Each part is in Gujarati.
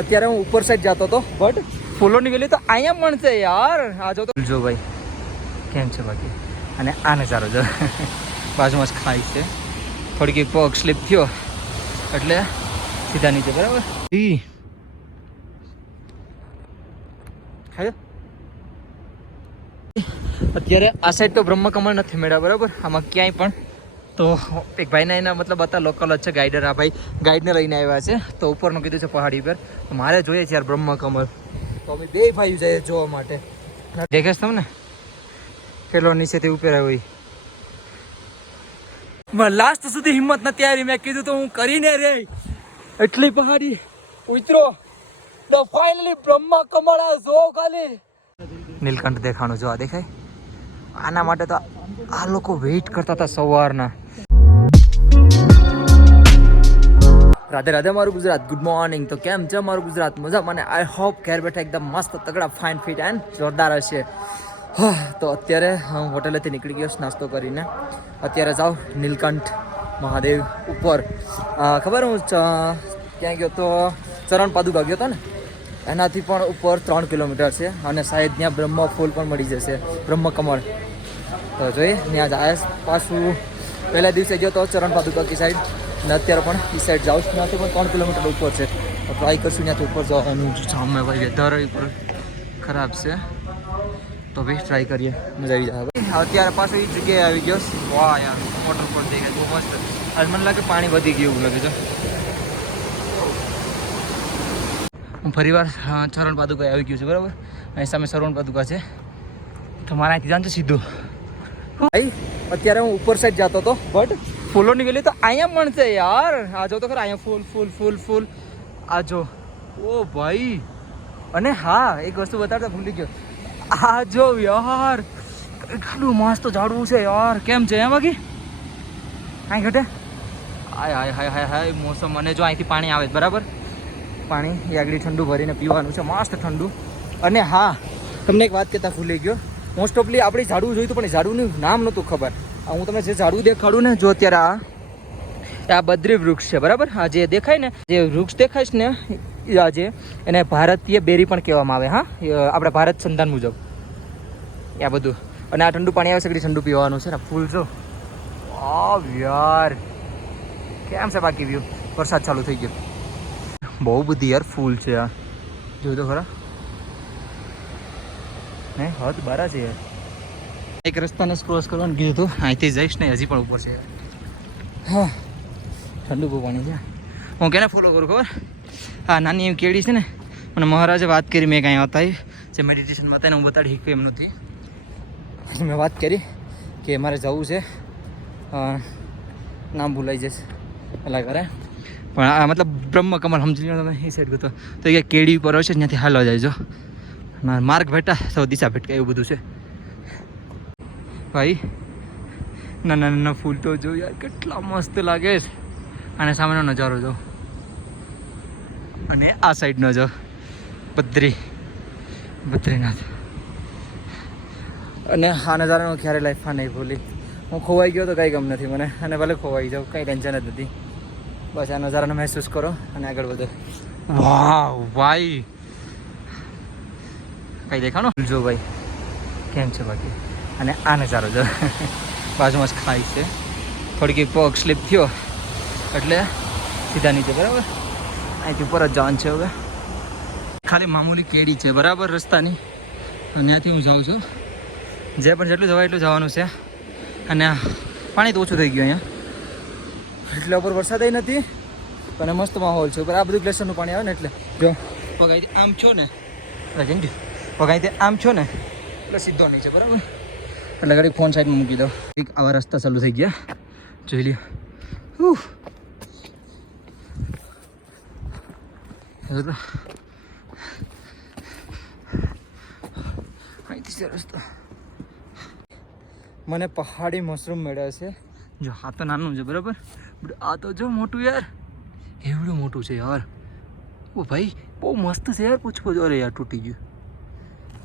અત્યારે હું ઉપર સાઈડ જતો હતો બટ ફૂલોની વેલી તો અહીંયા પણ છે યાર. આ જો તો જો ભાઈ, કેમ છે બાકી? અને આ નજારો જો. બાજુમાં જ ખાઈ છે. થોડીક પગ સ્લીપ થયો. એટલે સીધા નીચે, બરાબર? ઈ. અત્યારે આ સાઈડ તો બ્રહ્મકમળ નથી મેળ્યા, બરાબર? આમાં ક્યાંય પણ તો એક ભાઈના એના મતલબ હતા લોકલ જ છે ગાઈડર આ ભાઈ. ગાઈડને લઈને આવ્યા છે. તો ઉપરનું કીધું છે પહાડી પર. મારે જોઈએ છે યાર બ્રહ્મકમળ તો અમે બે ભાઈ જઈએ જોવા માટે. દેખે છે તમને? કેટલો નીચેથી ઉપેરા હોય લાસ્ટ સુધી હિંમત નથી આવી. મેં કીધું તો હું કરીને રે. એટલી પહાડી. ઉતરો. તો ફાઇનલી બ્રહ્મા કમળા જો ખાલી. નીલકંઠ દેખાણું જો આ દેખાય? આના માટે તો આ લોકો વેઇટ કરતા હતા સવારના. રાધે રાધે, મારું ગુજરાત. ગુડ મોર્નિંગ તો કેમ છે મારું ગુજરાત? મજા મને આઈ હોપ ઘેર બેઠા એકદમ મસ્ત તગડા ફાઇન ફિટ એન્ડ જોરદાર હશે. તો અત્યારે હું હોટેલેથી નીકળી ગયો નાસ્તો કરીને. અત્યારે જાઉં નીલકંઠ મહાદેવ ઉપર. ખબર હું ક્યાં ગયો તો ચરણ પાદુકા ગયો હતો ને? એનાથી પણ ઉપર ત્રણ કિલોમીટર છે અને સાહેબ ત્યાં બ્રહ્મ ફૂલ પણ મળી જશે. બ્રહ્મ કમળ તો જોઈએ, ત્યાં જ જાય પાછું. પહેલા દિવસે ગયો તો ચરણ પાદુકા સાઈડ. અને અત્યારે પણ એ સાઈડ જાઉં છું. ત્યાંથી પણ ત્રણ કિલોમીટર ઉપર છે. ટ્રાય કરશું ત્યાંથી ઉપર જવાનું. સામે ભાઈ વેધર ઉપર ખરાબ છે. તો ભાઈ ટ્રાય કરીએ. મજા આવી જાય. અત્યારે પાછો એ જગ્યાએ આવી ગયો. વાહ યાર વોટરફોલ ગયા બહુ મસ્ત. આજ મને લાગે પાણી વધી ગયું એવું લાગે છે. હું ફરીવાર ચરણ પાદુકા આવી ગયું છે, બરાબર? અહીં સામે ચરણ પાદુકા છે. તો મારા અહીંથી જાણ છે સીધું. ભાઈ, અત્યારે હું ઉપર સાઈડ જતો હતો બટ ફૂલોની વેલી તો અહીંયા પણ છે યાર. આ જો તો ખરા અહીંયા ફૂલ ફૂલ ફૂલ ફૂલ. આ જો. ઓ ભાઈ. અને હા એક વસ્તુ બતાડતા ભૂલી ગયો. આ જો યાર એટલું મસ્ત ઝાડવું છે યાર. કેમ છે એમ બાકી? કાંઈ ઘટે? હાય હાય હાય હાય હાય મોસમ મને જો અહીંથી પાણી આવે બરાબર? પાણી યાગડી ઠંડુ ભરીને પીવાનું છે મસ્ત ઠંડુ. અને હા તમને એક વાત કહેતા ભૂલી ગયો. મોસ્ટ ઓફલી આપણે ઝાડવું જોયું હતું પણ ઝાડવું નામ નહોતું ખબર. હું તમને જે ઝાડવું દેખાડું ને, જો અત્યારે આ આ બદ્રી વૃક્ષ છે, બરાબર? આ જે દેખાય ને, જે વૃક્ષ દેખાય છે ને, એ આ જે, એને ભારતીય બેરી પણ કહેવામાં આવે, હા? આપણા ભારત સંધાન મુજબ. આ બધું. અને આ ઠંડુ પાણી આવે છે કે ઠંડુ પીવાનું છે ને ફૂલ જો. યાર. કેમ છે બાકી વ્યૂ? વરસાદ ચાલુ થઈ ગયો. બહુ બધી યાર ફૂલ છે આ. જોયું તો ખરા. હે, હદ બારા છે યાર. એક રસ્તાને ક્રોસ કરવાનું કીધું હતું અહીંથી જઈશ ને હજી પણ ઉપર છે. હા. ઠંડુ બહુ પાણી છે. હું કેને ફોલો કરું ખબર? હા, નાની એમ કેળી છે ને, મને મહારાજે વાત કરી, મેં કાંઈ બતાવી જે મેડિટેશનમાં હતા ને હું બતાડી શીખ્યું એમ નથી પછી મેં વાત કરી કે મારે જવું છે. નામ ભૂલાઈ જશે પેલા કરે. પણ આ મતલબ બ્રહ્મ કમલ સમજી લો તમે, એ સાઈડ ગયો તો. એ કેડી ઉપર હશે ત્યાંથી હાલવા જાય જો. માર્ગ ભેટા સૌ દિશા ભેટકા એવું બધું છે. ભાઈ નાના નાના ફૂલ તો જો યાર, કેટલા મસ્ત લાગે છે. અને સામેનો નજારો જો. અને આ સાઈડનો જો, બદ્રી, બદ્રીનાથ. અને આ નજારાનો ક્યારે લાઈફમાં નહીં ભૂલી. હું ખોવાઈ ગયો તો કંઈ ગમ નથી મને. અને ભલે ખોવાઈ જાઉં, કંઈ ટેન્શન જ નથી. બસ આ નજારાનો મહેસૂસ કરો અને આગળ વધો. વાહ ભાઈ. કઈ દેખાણો? જો ભાઈ, કેમ છે બાકી? અને આ નજારો જો. બાજુમાં જ ખાઈ છે. થોડીક પગ સ્લીપ થયો. એટલે સીધા નીચે, બરાબર? અહીંથી ઉપર જ જવાનું છે હવે. ખાલી મામૂલી કેડી છે, બરાબર રસ્તાની? અને ત્યાંથી હું જાઉં છું. જે પણ જેટલું જવાય એટલું જવાનું છે. અને પાણી તો ઓછું થઈ ગયું અહીંયા. એટલે ઉપર વરસાદ નથી. અને મસ્ત માહોલ છે. ઉપર આ બધું ગ્લેશરનું પાણી આવે ને એટલે. જો, પગ અહીંથી આમ છો ને. એટલે કેમ કે પગ આમ છો ને, એટલે સીધો નહીં છે બરાબર? એટલે ઘડી ફોન સાઈડમાં મૂકી દો એક આવા રસ્તા ચાલુ થઈ ગયા. જોઈ લ્યો. રસ્તો. મને પહાડી મશરૂમ મળ્યા છે. જો, આ તો નાનું છે, બરાબર? આ તો જો મોટું યાર. એવડું મોટું છે યાર. ઓ ભાઈ, બહુ મસ્ત છે યાર. પૂછવો જો અરે યાર, તૂટી ગયું.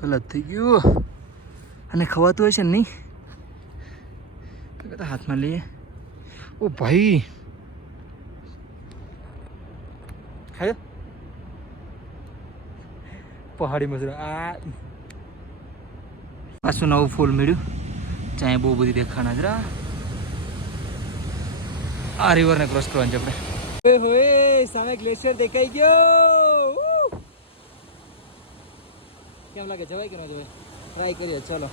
ગલત થઈ ગયું. અને ખવાતું હોય છે ને નહીં? તો કહેતા હાથમાં લઈએ. ઓ ભાઈ. ખાય પહાડી મજૂર. આ પાછું નવું ફૂલ મળ્યું. ત્યાં બહુ બધી દેખાણા જરા આ રિવરને ક્રોસ કરવાનું છે આપણે. હોય સામે ગ્લેશિયર દેખાઈ ગયો. કેમ લાગે? જવાય કે ન જવાય? ટ્રાય કરીએ, ચલો.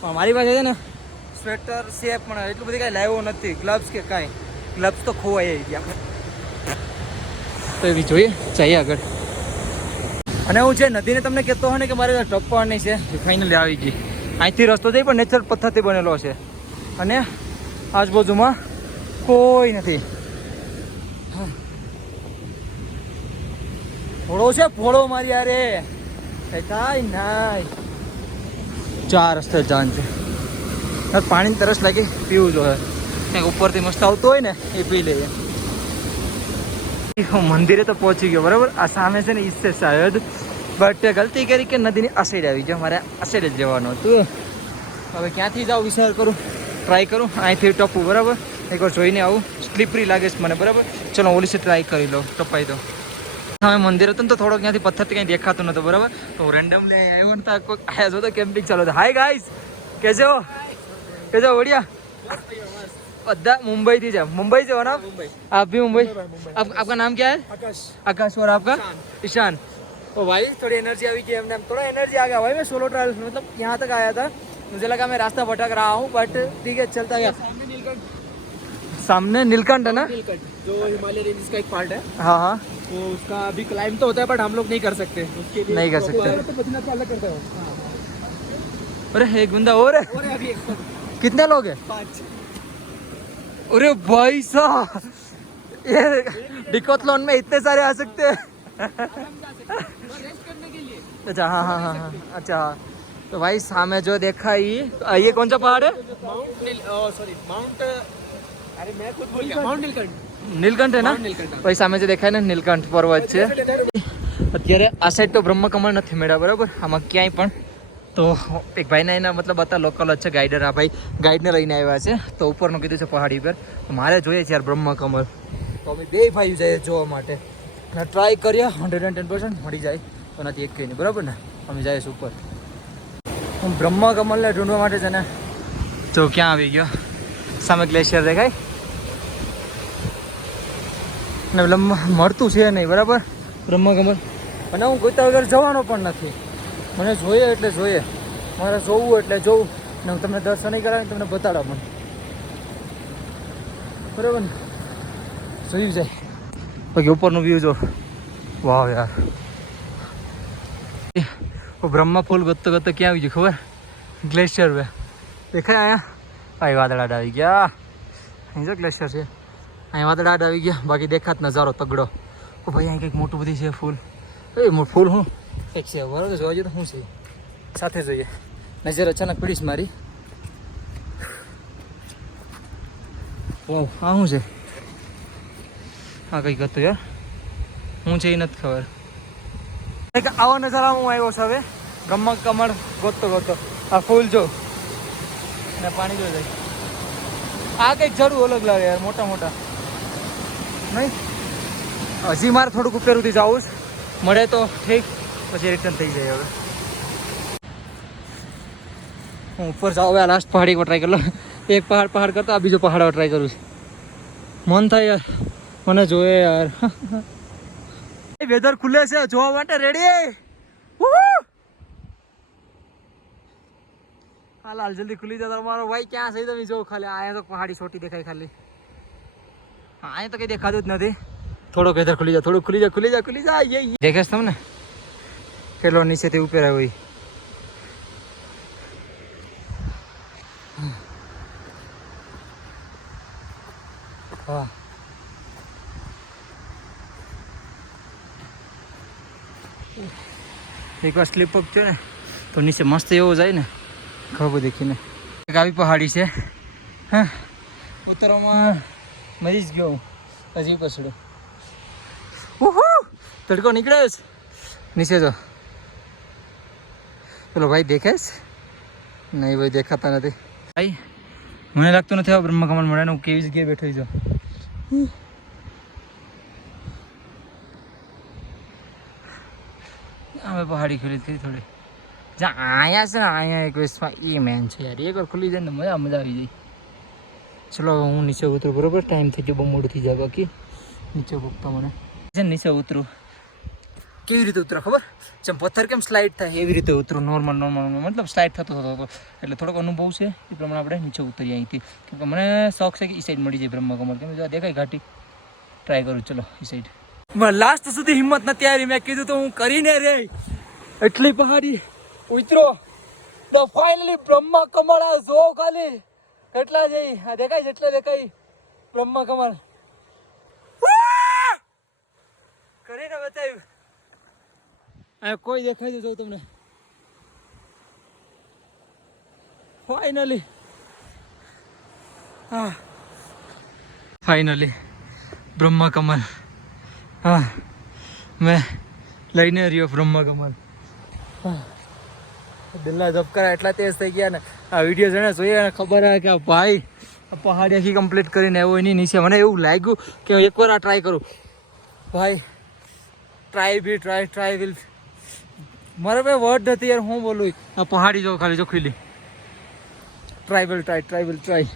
પણ મારી પાસે છે ને સ્વેટર છે પણ એટલું બધી કાંઈ લાવ્યો નથી. ગ્લવ્સ કે કાંઈ. ગ્લવ્સ તો ખોવાઈ ગયા. તો એવી જોઈએ જઈએ આગળ. અને હું છે નદીને તમને કહેતો હોય ને કે મારે ટપવાની છે ફાઇનલી આવી ગઈ. અહીંથી રસ્તો જઈ પણ નેચર પથ્થરથી બનેલો છે. અને આજુબાજુમાં કોઈ નથી. ફોડો છે ફોડો મારી યારે કાંઈ થાય ચાર રસ્તે જાન છે. પાણીની તરસ લાગી, પીવું જોઈએ કંઈક ઉપરથી મસ્ત આવતું હોય ને, એ પી લઈએ મંદિરે તો પહોંચી ગયો, બરાબર? આ સામે છે ને ઈસ છે શાયદ. બટ ગલતી કરી કે નદીની અસેડ આવી ગયો મારે અસેડ જ જવાનું હતું. હવે ક્યાંથી જાઉં વિચાર કરું ટ્રાય કરું, અહીંથી ટપું, બરાબર? એકવાર જોઈને આવું. સ્લીપરી લાગે છે મને, બરાબર? ચલો, ઓલી ટ્રાય કરી લો ટપાઈ દો હવે મંદિર હતું ને તો થોડોક ત્યાંથી પથ્થરથી કંઈ દેખાતું નતું બરાબર તો રેન્ડમને આવ્યો ને તો કોઈ આયા છો તો કેમ્પિંગ ચાલુ હાય ગાઈસ કેજો કેજો બઢિયા બધા मुंबई थी जब मुंबई से हो ना आप आप भी मुंबई आप आपका नाम क्या है आकाश आकाश और आपका ईशान ओ भाई थोड़ी एनर्जी अभी की हमने थोड़ा एनर्जी आ गया भाई मैं सोलो ट्रैवल मतलब यहाँ तक आया था मुझे लगा मैं रास्ता भटक रहा हूँ बट ठीक है चलता गया सामने नीलकंठ है ना? नीलकंठ जो हिमालय रेंज का एक पार्ट है। हाँ हाँ। तो उसका अभी क्लाइम तो होता है बट हम लोग नहीं कर सकते। उसके लिए नहीं कर सकते। तो अलग करता है अरे एक बंदा और है? और अभी कितने लोग हैं? पाँच। अरे भाई साहब ये डिकोथलॉन में इतने सारे आ सकते हैं। अच्छा हाँ हाँ हाँ हाँ। अच्छा हाँ। तो भाई सामने जो देखा ये ये कौन सा पहाड़ है? Mount sorry mount Neelkanth. હે ના. ભાઈ સામે જે દેખાય ને નીલકંઠ પર્વત છે. અત્યારે આ સાઈડ તો બ્રહ્મકમળ નથી મળ્યા બરાબર? આમાં ક્યાંય પણ. તો એક ભાઈના એના મતલબ હતા લોકલ જ છે ગાઈડર આ ભાઈ. ગાઈડને લઈને આવ્યા છે. તો ઉપરનું કીધું છે પહાડી ઉપર. મારે જોઈએ છે યાર બ્રહ્મકમળ. તો અમે બે ભાઈ જઈએ જોવા માટે. અને ટ્રાય કરીએ હંડ્રેડ એન્ડ ટેન પર્સન્ટ મળી જાય. તો નથી એક કહીને બરાબર ને? અમે જઈએ છીએ ઉપર. હું બ્રહ્મકમળને ઢૂંઢવા માટે છે ને તો ક્યાં આવી ગયો? સામે ગ્લેશિયર દેખાય? ને મળતું છે નહીં, બરાબર? બ્રહ્મા બ્રહ્મકમળ અને હું કોઈ વગર જવાનો પણ નથી. મને જોઈએ એટલે જોઈએ. મારે જોવું એટલે જોવું. ને હું તમને દર્શન કરાવીને તમને બતાડા પણ. બરાબર ને? જોયું જાય. બાકી ઉપરનું વ્યૂ જો. વાવ યાર. બ્રહ્મા ફૂલ ગતો ગતો ક્યાં આવી ગયું ખબર? ગ્લેશિયર વે. દેખાય અહીંયા? ભાઈ વાદળા આવી ગયા. અહીં જો ગ્લેશિયર છે. અહીં વાદળા આવી ગયા. બાકી દેખાત નજારો તગડો. ઓ ભાઈ અહીં કંઈક મોટું બધી છે ફૂલ. એ ફૂલ હું એક છે, બરાબર જોવા જોઈએ તો શું છે? સાથે જોઈએ. નજર અચાનક પડીશ મારી. ઓ, આ શું છે? હા કંઈક હતું, યાર. હું છે એ નથી ખબર. એક આવો નજારા હું આવ્યો છે હવે. ગમક કમળ ગોતતો ગોતતો આ ફૂલ જો. અને પાણી જો જાય. આ કંઈક જરૂર અલગ લાગે યાર, મોટા મોટા. નહીં. હજી મારે થોડુંક ઉપેરુંથી જવું છે. મળે તો ઠીક, પછી રિટર્ન થઈ જાય હવે. હું ઉપર જાઉં, હવે લાસ્ટ પહાડી ટ્રાય કરી. એક પહાડ પહાડ કરતા બીજો પહાડ ટ્રાય કરું છું. મન થાય યાર, મને જોયે યાર. વેધર ખુલે છે, જોવા માટે રેડી હા લાલ જલ્દી ખુલી જતા મારો ભાઈ, ક્યાં છે તમે? જો ખાલી આયા તો પહાડી છોટી દેખાય ખાલી. હા તો કઈ દેખાતું જ નથી. થોડો વેધર ખુલી જાય થોડું ખુલી જાય ખુલી જાય ખુલી જાય યે દેખાશ તમને? કેટલો નીચેથી ઉપર હોય. હા એકવાર સ્લીપ પગ થયો ને તો નીચે મસ્ત એવો જાય ને ખબર દેખીને. એક આવી પહાડી છે. હા? ઉતરવામાં મરી જ ગયો હું. હજી પછડો. તડકો નીકળ્યો છે? નીચે જો. પેલો ભાઈ દેખે છે? નહીં ભાઈ દેખાતા નથી. ભાઈ મને લાગતું નથી હવે બ્રહ્મકમળ મળે ને હું કેવી જગ્યાએ બેઠો છું અમે પહાડી ખુલી કરી થોડી. જ્યાં અહીંયા છે ને અહીંયા એક વેસમાં એ મેન છે યાર. એક વાર ખુલી જાય ને મજા મજા આવી જાય. ચલો, હું નીચે ઉતરું, બરોબર? ટાઈમ થઈ ગયો, બહુ મોડું થઈ જાય બાકી. નીચે ભૂખતો મને. છે નીચે ઉતરું. કેવી રીતે ઉતરો, ખબર? જેમ પથ્થર કેમ સ્લાઇડ થાય, એવી રીતે ઉતરું નોર્મલ નોર્મલ મતલબ સ્લાઇડ થતો થતો હતો. એટલે થોડોક અનુભવ છે, એ પ્રમાણે આપણે નીચે ઉતરીએ અહીંથી. કેમ કે મને શોખ છે કે એ સાઈડ મળી જાય બ્રહ્મા કમળ કેમ દેખાય ઘાટી? ટ્રાય કરું, ચલો એ સાઈડ લાસ્ટ સુધી હિંમત નથી આવી મેં કીધું તો હું કરીને રે. એટલી પહાડી ઉતરો. ધ ફાઇનલી બ્રહ્મા કમળ આ જો ખાલી. કેટલા જઈ આ દેખાય છે એટલે દેખાય. બ્રહ્મા કમલ. કરીને બતાવ્યું. આ કોઈ દેખાય છે જો તમને? ફાઇનલી હા. ફાઈનલી બ્રહ્મા કમલ. હા. મેં લઈને રહ્યો બ્રહ્મા કમલ. હા. દિલના ધબકારા એટલા તેજ થઈ ગયા ને. આ વીડિયો જણે જોઈએ ને ખબર આવે કે આ ભાઈ પહાડી આખી કમ્પ્લીટ કરીને આવ્યો, એની નીચે. મને એવું લાગ્યું કે હું એકવાર આ ટ્રાય કરું. ભાઈ try B try try will મારે ભાઈ વર્ડ નથી યાર, હું બોલું? આ પહાડી જો ખાલી જોખીલી try will try try will try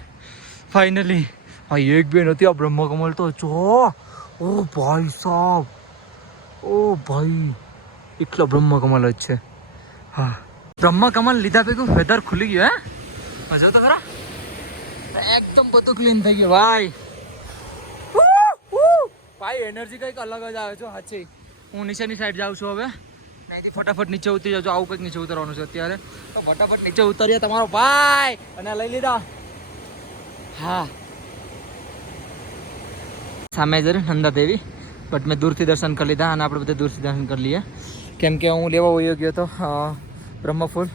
finally હા, એક, બે નથી, આ બ્રહ્મકમલ તો જો. ઓ ભાઈ સાહેબ ઓ ભાઈ. એટલા બ્રહ્મકમલ જ છે. હા. બ્રહ્મકમલ લીધા ભેગું વેધર ખુલી ગયું, હે? મજા તો ખરા? એકદમ બધું ક્લીન થઈ ગયું, ભાઈ. ભાઈ એનર્જી કંઈક અલગ જ આવે છે સાચી. હું નીચેની સાઈડ જાઉં છું હવે. અહીંથી ફટાફટ નીચે ઉતરી જાઉં છું, આવું કંઈક નીચે ઉતરવાનું છે અત્યારે. તો ફટાફટ નીચે ઉતરીએ તમારો ભાઈ, અને લઈ લીધા. હા. સામે જરી નંદા દેવી બટ મેં દૂરથી દર્શન કરી લીધા, અને આપણે બધા દૂરથી દર્શન કરી લઈએ. કેમ કે હું લેવા વયો ગયો હતો બ્રહ્મફૂલ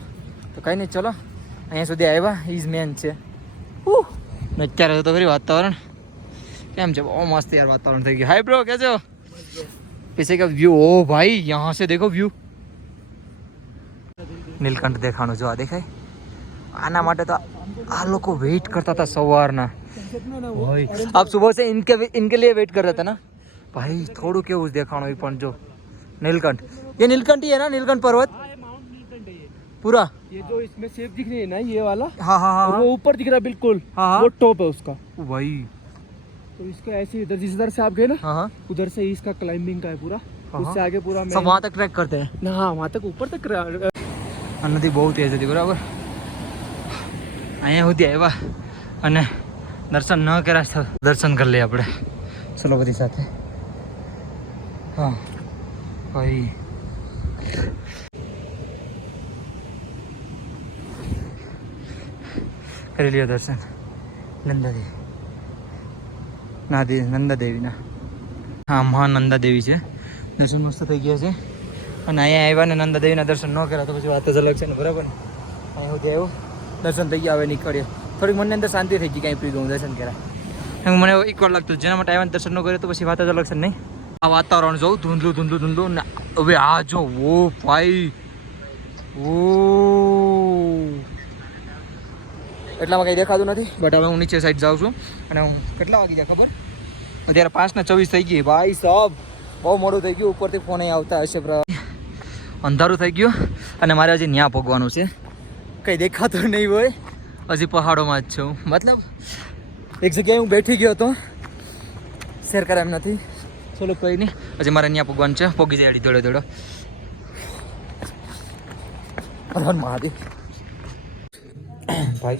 તો કંઈ નહીં, ચલો. અહીંયા સુધી આવ્યા. ઇઝ મેન છે. ને અત્યારે તો ખરી વાતાવરણ કેમ છે? બહુ મસ્ત યાર વાતાવરણ થઈ ગયું. હાય બ્રો કે છો? પીછે કે વ્યૂ ઓ ભાઈ, યહાં સે દેખો વ્યૂ નીલકંઠ દેખાણું જોવા દેખાય. આના માટે તો આ લોકો વેઇટ કરતા હતા સવારના. ભાઈ, આપ સુબહ સે ઇનકે ઇનકે લીએ વેઇટ કર હતા થે ના? ભાઈ, થોડું કેવું દેખાણું પણ જો. નીલકંઠ. એ નીલકંઠ એ ના? નીલકંઠ પર્વત? पूरा ये जो इसमें सेब दिख रही है ना ये वाला हाँ हाँ हाँ और वो ऊपर दिख रहा है बिल्कुल हाँ, हाँ। वो टॉप है उसका ओ भाई तो इसका ऐसे इधर जिस इधर से आप गए ना हाँ हाँ उधर से इसका क्लाइंबिंग का है पूरा हाँ। उससे आगे पूरा सब मैं वहाँ तक ट्रैक करते हैं ना हाँ वहाँ तक ऊपर तक रा- આ નદી બહુ તેજ હતી બરાબર અહીંયા સુધી આવ્યા અને દર્શન ન કર્યા તો દર્શન કરી લઈએ આપણે ચલો બધી સાથે હા ભાઈ કરી લ્યો દર્શન. નંદાદેવી. ના દે નંદાદેવીના. હા મહા નંદાદેવી છે. દર્શન મસ્ત થઈ ગયા છે. અને અહીંયા આવ્યા ને નંદા દેવીના દર્શન ન કર્યા તો પછી વાત જ અલગ છે ને, બરાબર ને? અહીંયા સુધી આવ્યો. દર્શન થઈ ગયા, હવે નીકળ્યો. થોડીક મને અંદર શાંતિ થઈ ગઈ, કાંઈ પી ગયું દર્શન કર્યા. એમ મને એક વાર લાગતું, જેના માટે આવ્યા દર્શન ન કર્યો તો પછી વાત જ અલગ છે નહીં? આ વાતાવરણ જોઉં, ધૂંધલું ધૂંધલું ધૂંધલું ને, હવે આ જો, ઓ ભાઈ, ઓ. એટલામાં કંઈ દેખાતું નથી. બટ હવે હું નીચે સાઈડ જાઉં છું. અને હું કેટલા વાગી જાય ખબર? અત્યારે પાંચ ને ચોવીસ થઈ ગઈ. ભાઈ સાહેબ બહુ મોડું થઈ ગયું. ઉપરથી ફોન આવતા હશે અંધારું થઈ ગયું. અને મારે હજી ન્યા ભોગવાનું છે. કંઈ દેખાતું નહીં હોય. હજી પહાડોમાં જ છું. મતલબ, એક જગ્યાએ હું બેઠી ગયો હતો. શેર કરે એમ નથી. ચલો, કોઈ નહીં. હજી મારે ન્યા ભોગવાનું છે. પોગી જાય દોડો દોડે. હર મહાદેવ. ભાઈ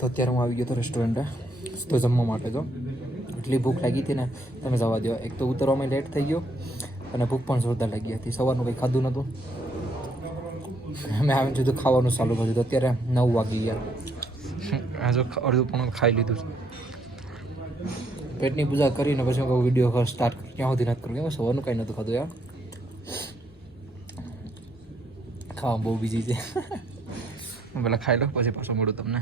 તો અત્યારે હું આવી ગયો હતો રેસ્ટોરન્ટે તો જમવા માટે તો. એટલી ભૂખ લાગી હતી ને તમે જવા દો એક તો ઉતરવામાં લેટ થઈ ગયો અને ભૂખ પણ જોરદાર લાગી હતી. સવારનું કંઈ ખાધું નહોતું. મેં આવી દીધું ખાવાનું ચાલુ કર્યું હતું અત્યારે નવ વાગી ગયા. આજે અડધું પણ ખાઈ લીધું છે. પેટની પૂજા કરીને પછી હું વીડિયો સ્ટાર્ટ ક્યાં સુધી નથી કરું? સવારનું કાંઈ નહોતું ખાધું યાર. ખાવા બહુ બીજી છે. હું પહેલાં ખાઈ લઉં પછી પાછું મળું તમને.